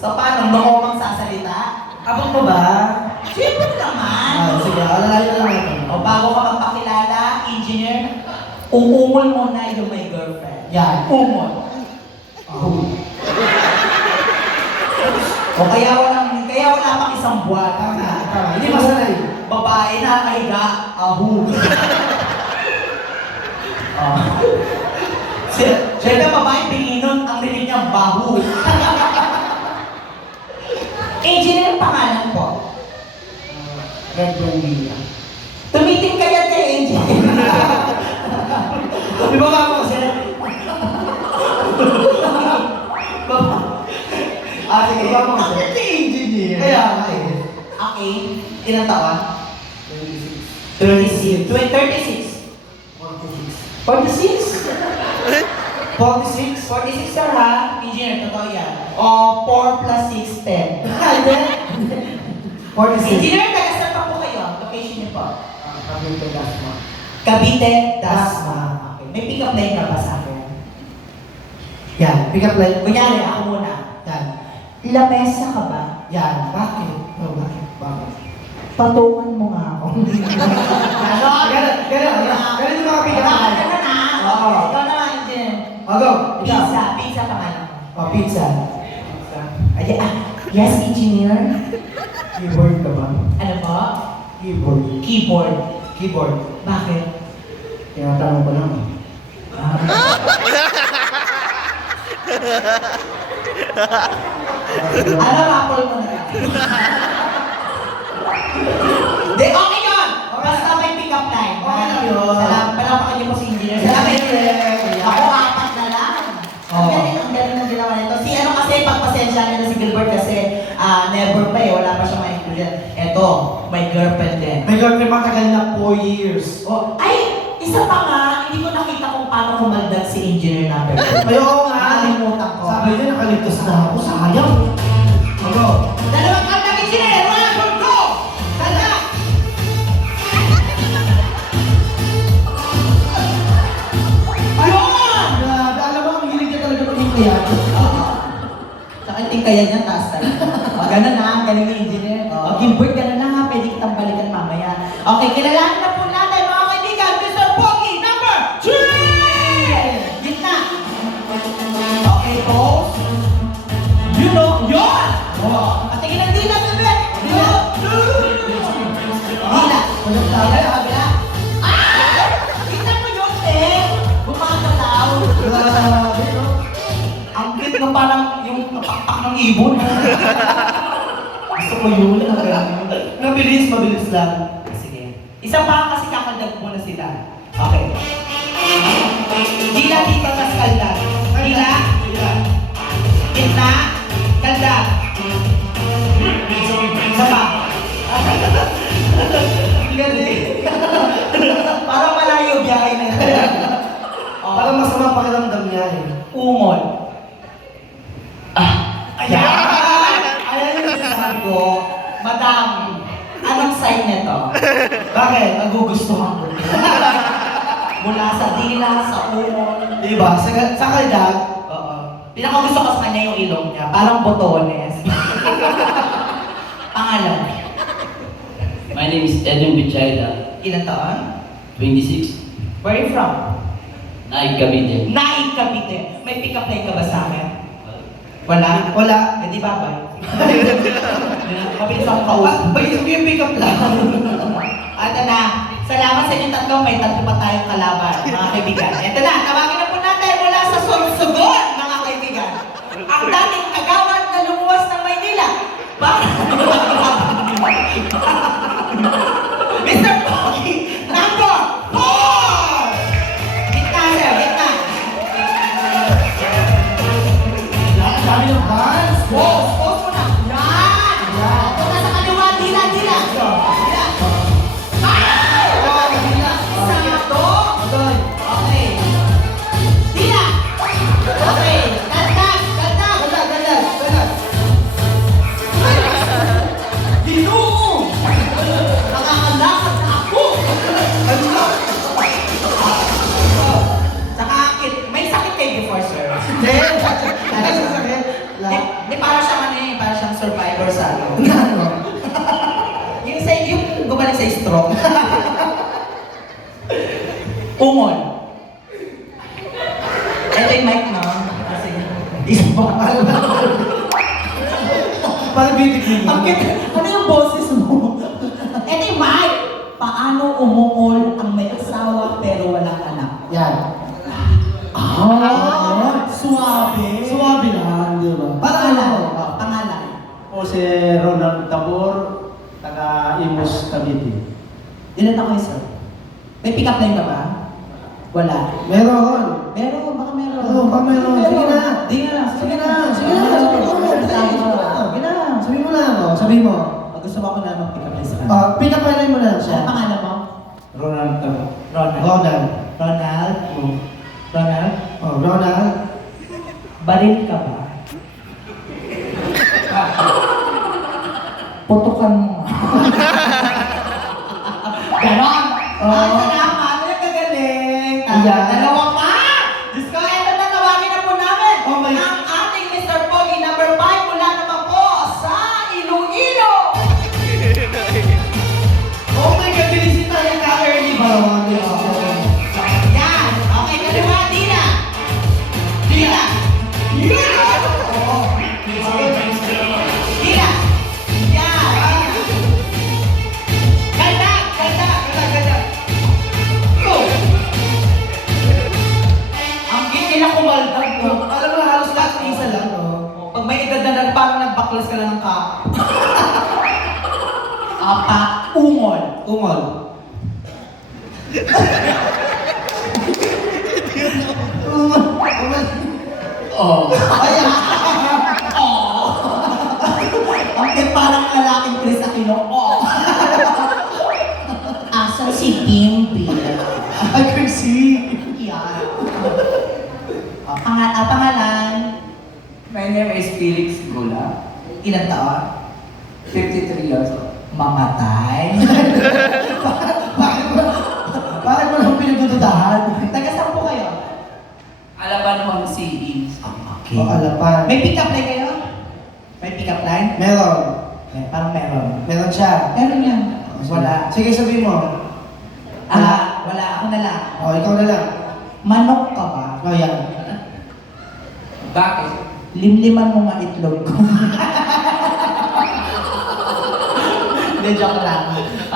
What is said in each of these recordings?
So paano? Doon ako magsasalita? Abot mo ba? Siyempre naman. Sige, alalayo na lang ito. O bago ka magpakilala, engineer, uungol mo na yung may girlfriend. Yan. Ungol. O kaya wala pang isang buwan. Tama. Hindi masanay. Babae na kahiga, ahu. Siyempre babae, pinginon, ang rinig niya, bahu. Engineer pangalan po. Red Bull. Tumiting kaya kay engineer. Di ba ba ako kasi? Sige. Di ba ako kasi? Bakit si engineer? Kaya nga eh. Okay. Ilang taon? 36. 36. 46. 46? 46? 46 sir ha? Engineer, totoo yan. O, 4 plus 6, 10. Hindi. 46. Engineer, taga saan pa po kayo? Location niyo po? Cavite, Dasma. Cavite, Dasma. Dasma. Okay. May pick-up line ka ba sa akin? Yan. Pick up line. Kunyari, ako muna. Yan. Lamesa ka ba? Yan. Bakit? Oh, bakit? Bakit? Patungan mo nga ako. Ganun yung mga pick up line. Ganun na. Oo. Ikaw naman, engineer. O, go. Ikaw. Pizza. Pizza pangalan. O, pizza. Yes, engineer. Keyboard ka ba? Ano po? Keyboard. Keyboard. Keyboard. Bakit? Tinatanong ko lang. Ano rapol mo na? Di, okay yun! Basta may pick-up line. Okay lang yun. Salamat. Palapakan niyo po si engineer. Salamat, engineer. Ako, apat na lang. Ang galing ng ginawa nito. Si ano kasi, pagpasensya niya na si Gilbert kasi never pa eh. Wala pa siya ma-include. Eto, may girlfriend din. May girlfriend matagal na 4 years. Oh, ay, isa pa nga, hindi ko nakita kung paano kumaldag si engineer number 2. Ayoko nga. Nakalimutan ko. Sabi niya, nakaligtas na ako. Sayang. Ano? Dalawang kanta engineer, wala kong go! Kanta! Ayun! Grabe, alam mo, ang hilig niya talaga maging kaya. Sa ating kaya niya, taas talaga. O, ganun na, galing ni engineer. O, Gilbert, ganun na ha, pwede kitang balikan mamaya. Okay, kilalanin na po natin mga kaibigan, Mr. Pogi, number 3! Gitna. Okay, pose. You know, yun! O, patingin ang dila, bebe! Dila! Dila! Dila, kabila. Ah! Kita mo yun, eh! Bumagalaw. Grabe, no? Ang cute ng parang yung napakpak ng ibon. Gusto ko yun. Mabilis lang. Sige. Isa pa kasi kakadag mo na sila. Okay. Dila dito tas kaldag. Dila. Gitna. Kaldag. Isa pa. Galing. Parang malayo biyahe na yan. Parang masama pakiramdam niya eh. Ungol. Ayan! Ayan yung sinasabi ko, Madam, anong sign nito? Bakit? Nagugustuhan ko. Mula sa dila, sa ungol. Diba? Sa kaldag, Oo. Pinakagusto ko sa kanya yung ilong niya. Parang botones. Pangalan. My name is Edwin Bichayda, Ilan taon? 26, Where are you from? Naik Cavite. Naik Cavite. May pick-up line ka ba sa akin? Wala? wala. Eh di babay. Mabilis akong kausap. Pag-isip ko yung pick-up lang. Ito na. Salamat sa inyong tatlo. May tatlo pa tayong kalaban, mga kaibigan. Ito na. Tawagin na po natin mula sa Sorsogon, mga kaibigan. Ang dating agawad na lumuwas ng Maynila. Mr. Pogi, number 4! Gitna, sir. Gitna. Sabi ng dance. Pose. Pose mo na. Yan. Punta sa kaliwa. Dila, dila. Dila. Ay! Sarado. Okay. Dila. Okay. Kaldag. Kaldag. Ginoo. Nakakalakad na ako. Sakit. May sakit kayo before, sir. Hindi. Ano sa sakit? Di para siya man eh. Na ano? Yung gumaling sa stroke. Ungol. Ito yung mic, no? Kasi, isa pa. Parang beauty Ang cute. Ano yung boses mo? Ito yung mic. Paano umungol ang may asawa pero walang anak? Yan. Suwabe. Suwabe lang, di ba? Parang ano? Pangalan. Pangalan. O si Ronald Tabor, taga Imus, Cavite. Ilan na kayo, sir? May pick-up line ka ba? Wala. Meron. Meron, baka meron. Oo, baka meron. Sige na. Di nga. Sige na. Sige na. Sabi mo. Sige na. Sabi mo lang, oh. Sabi mo. Gusto mo ako na mag-pick-up line sa kanya. Pinapalay mo lang siya. Ano pangalan mo? Ronald Tabor. Ronald. Ronald. Ronald? Ronald? Oh, Ronald. Baril ka ba? Putukan mo. Ganon! Oo. Salamat! Ano yung kagaling? Ayan. Dalawa pa! Diyos ko, eto na, tawagin na po namin Oh my- ang ating Mr. Pogi number 5 mula naman po sa Iloilo! Oh my God, binisita yung ka-early ba? Yan! Okay, kaliwa, Dina! Dina! Dina! Dina! Yan! Ganda! Ganda! Go! Ang nila kumaldag mo. Alam mo, halos lahat ng isa lang, oh. Pag may edad na parang nagbaklas ka lang ng ka. Ungol. Ungol. Ungol. Oh. Ayan. Oh. Ang cute parang lalaking Chris Aquino. Oh. Asan si Bimbi? I can see. Yan. Oh, pangalan? My name is Felix Gula, Ilan taon? 53 years old. Mamatay? Bakit mo lang pinagdududahan? Taga saan po kayo? Alaban City. Okay. O, alapan. May pick-up line kayo? May pick-up line? Meron. Parang meron. Meron siya. Meron yan. Wala. Sige, sabihin mo. Wala. Ako na lang. O, ikaw na lang. Manok ka ba? O, yan. Bakit? Limliman mo nga itlog ko. Hindi, joke lang.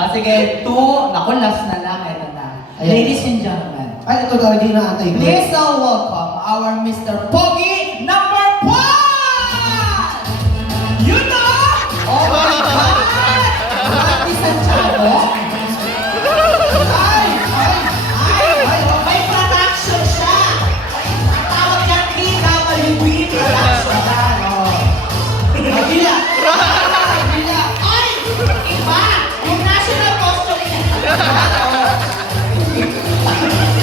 Sige, 2. Naku, last na lang. Ito na. Ayan. Ladies and gentlemen, Ay, ito talaga yung naantay ko. please now welcome our Mr. Pogi number 1! You know? Oh my God! Randy Santiago? Ay! May production siya! Ang tawag niya PWB Production. Magila! Magila! Ay! Iba! Yung national costume niya!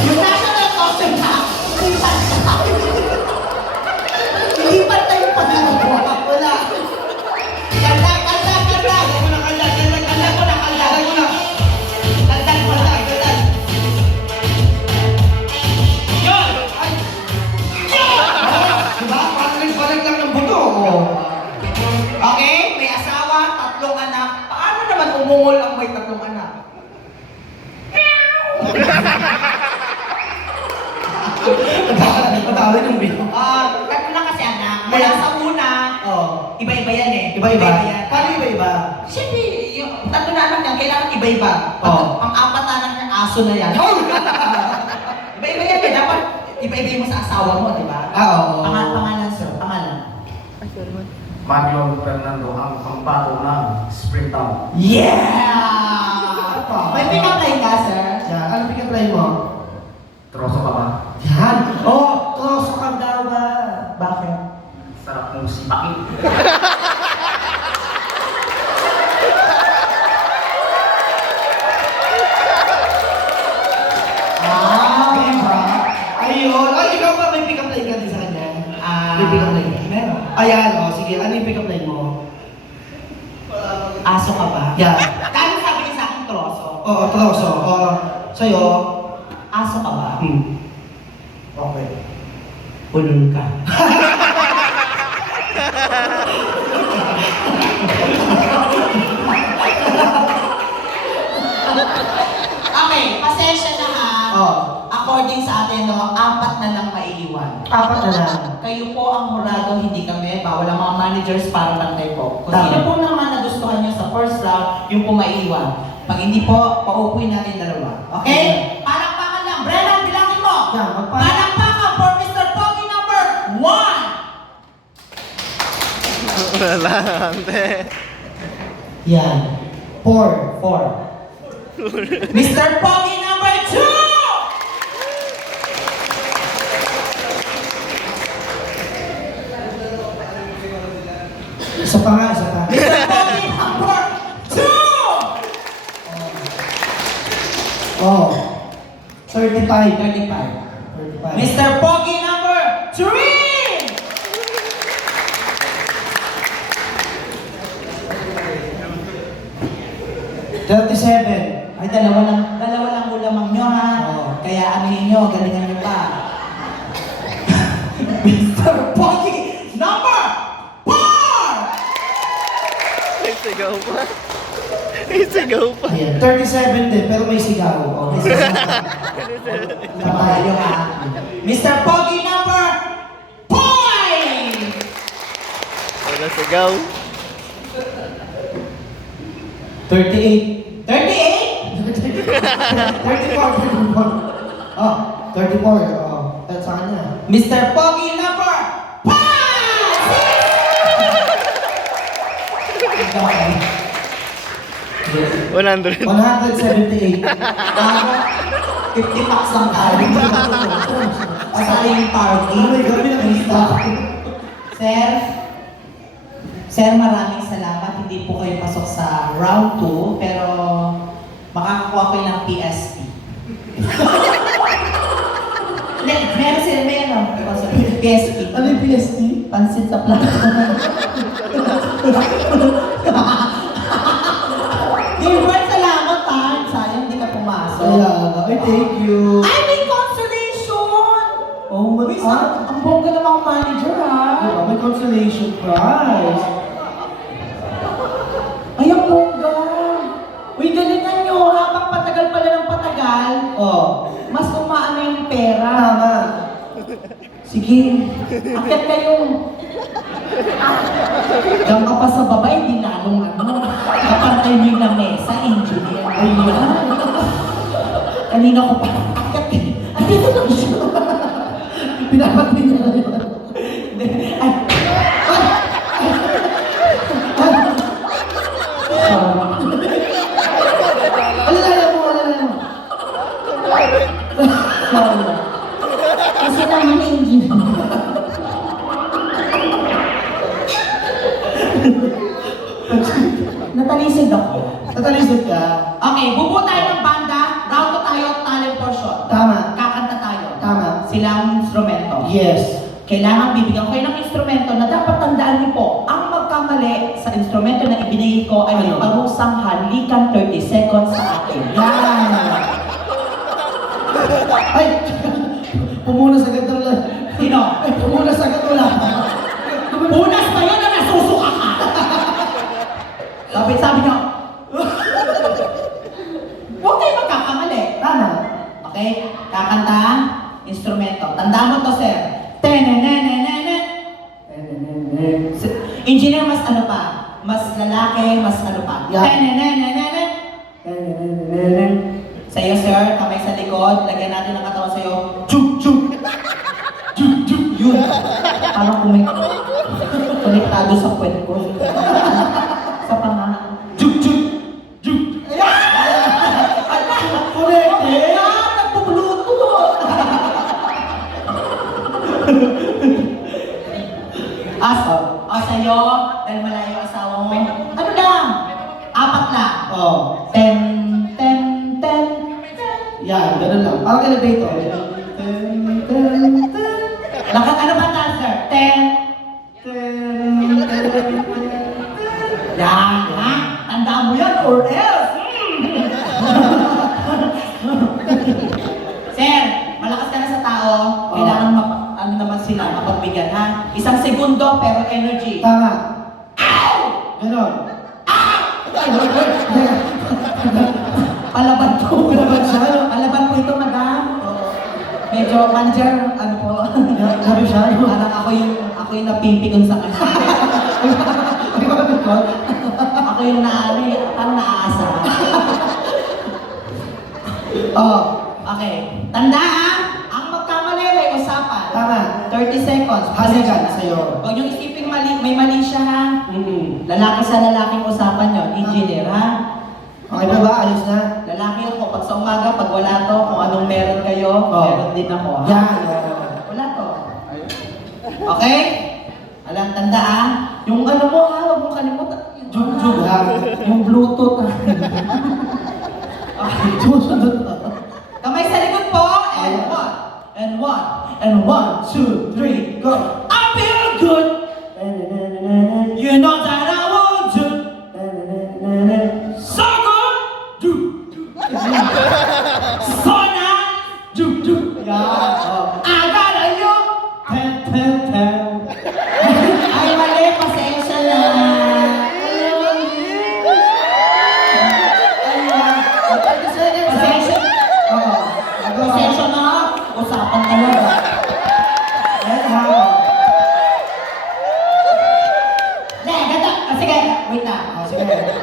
Yung national costume niya! Hindi pa tayo pagkakawa. Wala. Kanda! Yun! Diba? Parang lang ng buto. O. Okay, may asawa, 3 anak. Paano naman umungol ang may 3 anak? Matawin yung bill. 3 na kasi anak. Mula sa una, O. iba-iba yan eh. Iba-iba. yan. Paano iba-iba? Siyempre, yung 3 na anak yan, kailangan iba-iba. Oh. Ang 4 na anak niya, aso na yan. Iba-iba yan eh. Dapat iba-iba mo sa asawa mo, di ba? Oo. Pangalan, sir. Pangalan. Manuel Fernando, ang pambato ng Springtown. Yeah! May pick-up line ka, sir? Yan. Ano pick-up line mo? Troso ka ba? Yan. Oh, troso ka daw ba? Bakit? Sarap mong sipakin. Diba? Ayun. Ay, ikaw ba may pick-up line ka din sa kanya? May pick-up line ka? Meron. Ayan, o. Sige, ano yung pick-up line mo? Aso ka ba? Yan. Dahil sabi niya sa akin, troso. Oo, troso. O, sa'yo? Aso ka ba? Okay. Ulul ka. Okay, pasensya na ha. Oh, According sa atin, no, 4 na lang maiiwan. 4 na lang. Kayo po ang hurado, hindi kami. Bawal ang mga managers para lang kayo po. Kung Tama. sino po naman nagustuhan nyo sa first round, yung po maiiwan. Pag hindi po, paupuin natin dalawa. Okay? Palakpakan lang. Brennan, bilangin mo. Yan, Palakpakan for Mr. Pogi number 1. Wala, ante. Yan. 4. Mr. Pogi number 2. Isa pa nga, isa pa. Mr. Pogi number 2. Oh. 35. 35. 35. Mr. Pogi number 3. 37. Ay, dalawa lang ulamang nyo ha. Oo. Kaya ano ninyo, galingan nyo pa. Mr. Pogi number 4. May sigaw pa. May sigaw pa. Ayan, 37 din, pero may sigaw. Oh, may sigaw. Kabayo ha. Mr. Pogi number 5. Wala sigaw. 38. 38. 34. Oh, 34. Oh, that's sa kanya. Mr. Pogi number 5. 100. 178. 50 bucks lang tayo. Pasali yung party. Oh my God, may nakita. Sir, maraming salamat. Hindi po kayo pasok sa round 2, pero makakakuha kayo ng PSP. Hindi, meron sila, meron. PSP. Ano yung PST? Pansit sa plato. Gilbert, salamat ha. Sayang hindi ka pumasok. Kaya, ay, thank you. Ay, may consolation! Oh my Uy, God. ang bongga namang manager ha. Oh, may consolation prize. Ay, ang bongga! Uy, galingan nyo. Habang patagal pala ng patagal, Oh, mas umaano yung pera. tama. Sige, akit kayo. Diyan ka pa sa baba, hindi lalong ano. Kapantay mo yung lamesa, engineer. Ayun. Kanina ko pa, akit. Andito lang siya. Pinapatay niya na yun. Ay, Alala mo. kasi naman engineer. Natalisod ako. Natalisod ka? Okay, bubuo tayo ng banda, round 2 tayo, talent portion. Tama. Kakanta tayo. Tama. Silang instrumento. Yes. Kailangan bibigyan ko kayo ng instrumento na dapat tandaan niyo po, ang magkamali sa instrumento na ibinigay ko ay may Ano? parusang halikan 30 seconds sa akin. Yan. Ay! Pumunas agad ng lang. Sino? Ay, pumunas agad wala. Punas pa yun na nasusuka ka! Sabi niyo, huwag kayo magkakamali. Tama. Okay? Kakanta, instrumento. Tandaan mo to, sir. Tenenenenene. Engineer, mas ano pa? Mas lalaki, mas ano pa? Yeah. Tenenenenene. Sa'yo, sir, kamay sa likod. Lagyan natin ng katawan sa'yo. Chuk, chuk. Chuk, chuk. Yun. Parang konektado sa kwet ko. Sa panga. Chuk, chuk. Chuk. Correct eh. Ayan! Nagpo-bluetooth! Aso, o sa'yo, dahil malayo ang asawa mo, ano lang? 4 lang. Oh. Ten, ten, ten. Yan, ganun lang. Parang elevator. Lakat, ano ba dancer? Ten. Yan, ha? Tandaan mo yan or else. Sir, malakas ka na sa tao. Kailangan ano naman sila, mapagbigyan, ha? 1 segundo, pero energy. Tama. Ow! Ganon. Palaban po. Palaban siya, no? Palaban po ito, madam. Medyo manager, ano po. Sabi siya, no? Parang ako yung napipikon sa kanya. Di ba kami ko? Ako yung parang naaasa. Oo. Okay. Tanda ha, ang magkamali may usapan. Tama. 30 seconds. Halikan sa'yo. Huwag yung isiping may mali siya ha. Mm-mm. Lalaki sa lalaking usapan yun. Engineer ha. Okay ba ba? Ayos na? Lalaki ako. Pag sa umaga, pag wala to, kung anong meron kayo, Oh. meron din ako. ha? Yan. Wala to. Okay? Alam, tanda ha. Yung ano mo ha, huwag mong kalimutan. Jug-jug ha. Yung Bluetooth ha. Okay. Susunod. Kamay sa likod po. And Ayan. one. And one. And 1, 2, 3, go. I feel good. You know that I want to. So good. Do. So nice. Do. Yeah. I got a you. Ten, ten, ten. Ay, mali. Pasensya na. Pasensya. Oo. Pasensya na. Usapan talaga. Ayan ha. Ganito. Sige, wait na. Sige.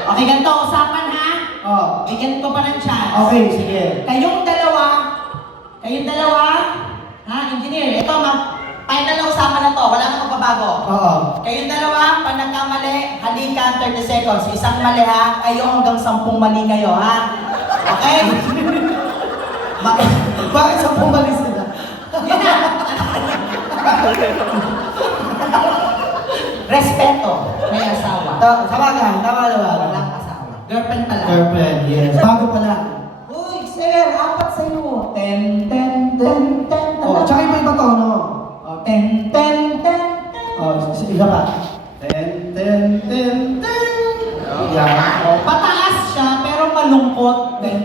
Okay, ganito. Usapan ha. Oh. Bigyan ko pa ng chance. Okay, sige. Kayong dalawa, ha, engineer, ito, final na usapan na to, wala nang magbabago. Oo. Kayong dalawa, pag nagkamali, halikan 30 seconds. Isang mali ha, kayo hanggang 10 mali kayo ha. Okay? Bakit sa pumalis nila? Yun na. Respeto, may asawa. Tama ka, tama naman. Walang asawa. Girlfriend pala. Girlfriend, yes. Bago pa lang. Uy, sir, apat sa'yo. Ten. Oh, tsaka iba tono. Oh, ten. Oh, isa pa. Ten, ten, ten, ten. Yan. Oh, pataas siya, pero malungkot. Ten.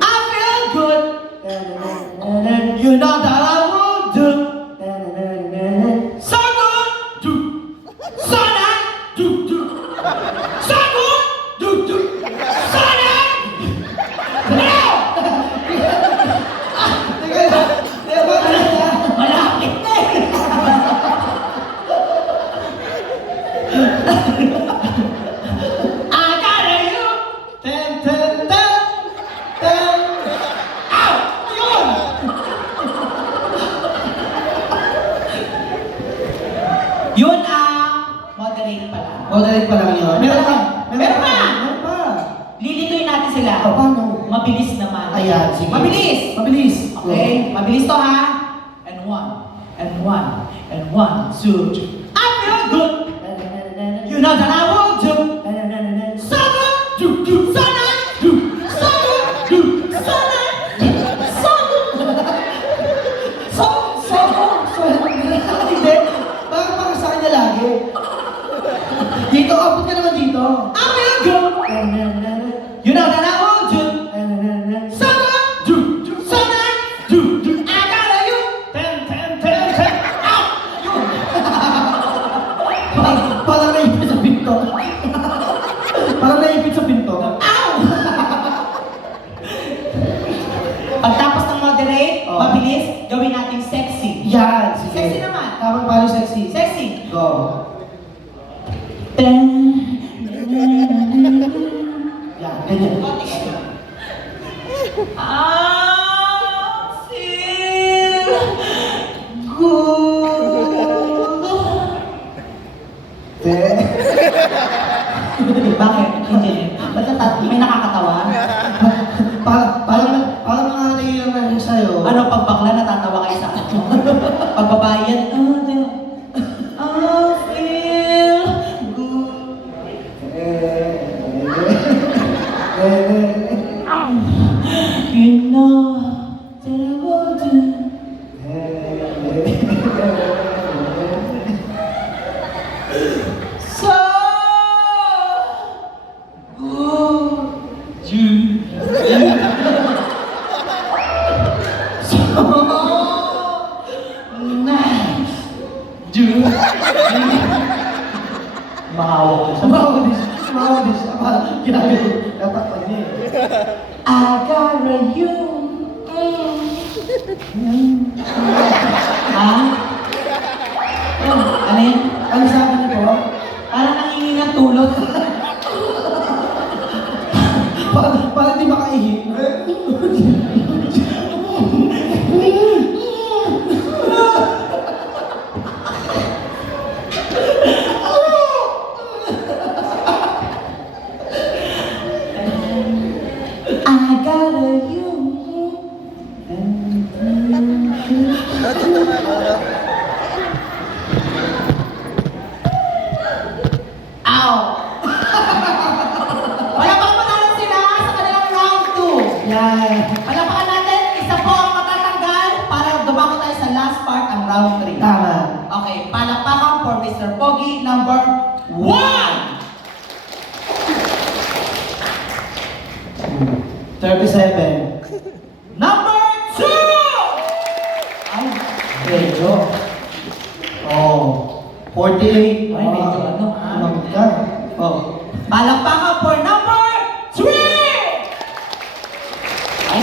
I feel good. You know that I will do. So good. Do. So nice. Do. So good. Do. So nice. No! Teka lang. Teka ba? Malapit na eh. I got you. Ten, ten, ten. Ten. Ow! Yun! Yun ang moderate pala. Moderate pa lang yun. Meron pa. Meron pa. Meron pa. Lilituin natin sila. Oh, paano? Mabilis naman. Ayan, sige. Mabilis! Mabilis. Okay? Mabilis to ha. And one, 2, 3. I feel good. You know that I will do. So good. Do. So nice. Do. So good. Do. So nice. So good. So Hindi. Bakit para sa kanya lagi? Dito, abot ka naman dito. I feel good. You know that I will do. So good. Do. So nice. Do. I got you. Ten, ten, ten, ten. Ow! Yun. Parang naipit sa pinto. Parang naipit sa pinto. Ow! Pagtapos ng moderate, Oh. mabilis, gawin nating sexy. Yan, sige. Sexy naman. Tamang paano sexy? Sexy. Go. Ten. Yan, ganyan. I feel good. Ten. Bakit? Hindi. Ba't may nakakatawa? Parang mga naiilang na sa'yo. Ano, pag bakla, natatawa kayo sa akin. Pag babae yan, I feel good. Ha? Ano yan? Ano sabi niyo po? Parang nangingi ng tulog. Para di makaihi. I got a you. Ow! Palakpakan mo natin sila sa kanilang round 2. Yan. Palakpakan natin, isa po ang matatanggal para dumako tayo sa last part, ang round 3. Tama. Okay, palakpakan for Mr. Pogi number 1! 37. Number 2! Ay, Medyo. Oh. 48. Ay, medyo ano, ha? Ano ka? Oh. palakpakan for number 3! Ay,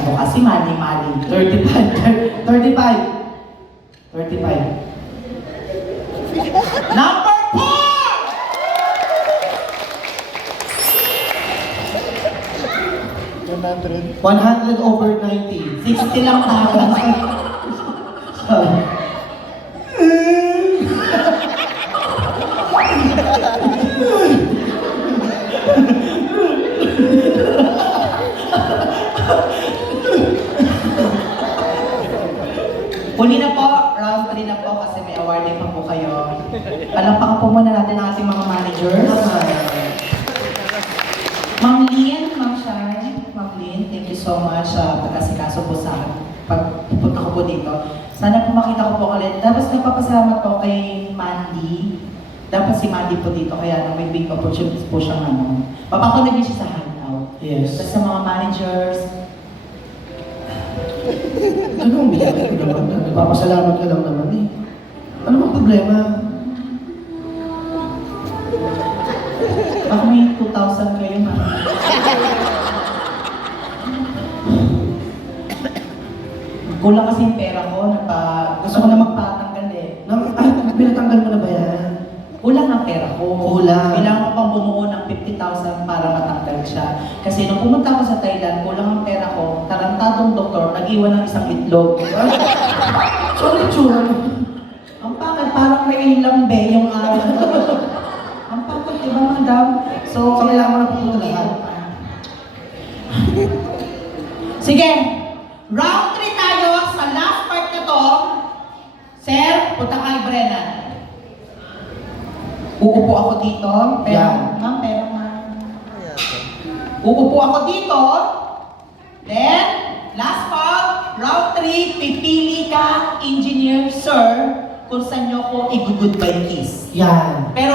ano kasi mali-mali. 35. 35. Number 4! 100 over 90. 60 lang tayo. Huli na po, round 3 na po kasi may awarding pa po kayo. Palakpakan po muna natin ang ating mga managers. Ma'am Lynn, Ma'am Shine, Ma'am Lynn, thank you so much sa pagkasikaso po sa akin. Pagpunta ko po dito. Sana po makita ko po ulit. Tapos nagpapasalamat po kay Mandy. Dapat si Mandy po dito, kaya may big opportunities po siyang ano. Papapunod din siya sa handout. Yes. Tapos sa mga managers, Ano umiyak ka naman? Nagpapasalamat ka lang naman eh. Ano bang problema? baka may 2,000 kayo na. Kulang kasi yung pera ko, gusto ko na magpatanggal eh. Pinatanggal mo na ba yan? Kulang ang pera ko. Kulang. Kailangan ko pang bumuo ng 50,000 para matanggal siya. Kasi nung pumunta ako sa Thailand, kulang ang pera ko. Tarantadong doktor, nag-iwan ng isang itlog. Sorry, tsura mo. Ang pangit, parang may lambe yung araw. Ang pangit, diba, madam? So, kailangan mo na pumunta lahat. Sige, round 3 tayo sa last part na to. Sir, punta kay Brennan. Uupo ako dito. Pero, Yan. ma'am, pero ma'am. Uupo ako dito. Then, last part, round 3, pipili ka, engineer, sir, kung saan nyo ko i-goodbye kiss. Yan. Pero